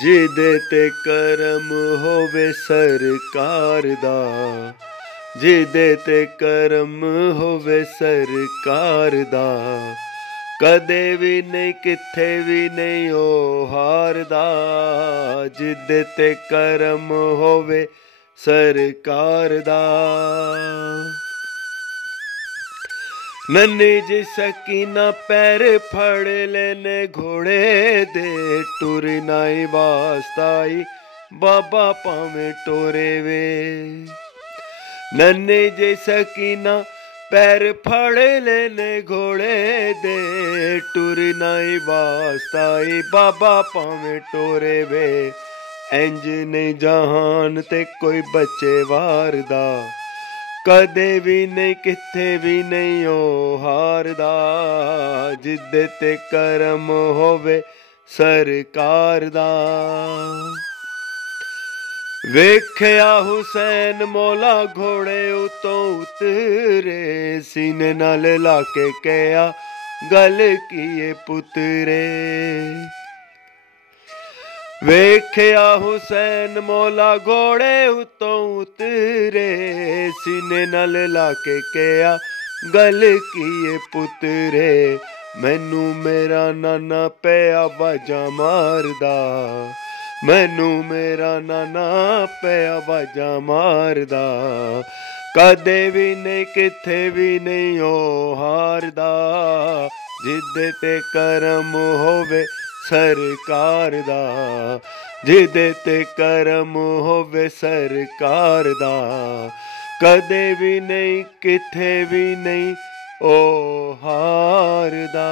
ਜਿਹਦੇ ਤੇ ਕਰਮ ਹੋਵੇ ਸਰਕਾਰ ਦਾ, ਜਿਹਦੇ ਤੇ ਕਰਮ ਹੋਵੇ ਸਰਕਾਰ ਦਾ, ਕਦੇ ਵੀ ਨਹੀਂ ਕਿੱਥੇ ਵੀ ਨਹੀਂ ਉਹ ਹਾਰਦਾ। ਜਿਹਦੇ ਤੇ ਕਰਮ ਹੋਵੇ ਸਰਕਾਰ ਦਾ। नन्ही जी सकीना पैर फड़ लेने घोड़े दे, टुर नाई वास्ताई बाबा पावे टोरे वे। नन्ही जी सकीना पैर फड़ लेने घोड़े दे, टुर नाई वास्ताई बाबा पावे टोरे वे। इंज नहीं जहान ते कोई बच्चे वारदा, कदे भी नहीं किथे भी नहीं ओ हारदा। जिदे ते करम होवे सरकार दा। वेख्या हुसैन मौला घोड़े उतों उतरे, सीने नाल लाके कहा गल कीए पुतरे। वेख्या हुसैन मौला घोड़े उतों उतरे, सीने नाल लाके कहा गल कीए पुतरे। मैनू मेरा नाना पिया वाजा मारदा, मैनू मेरा नाना पिया वाजा मारदा। कदे भी नहीं किथे भी नहीं ओ हारदा। जिदे ते करम होवे सरकार दा, जिदे ते करम होवे सरकार दा, कदे भी नहीं किथे भी नहीं ओ हारदा।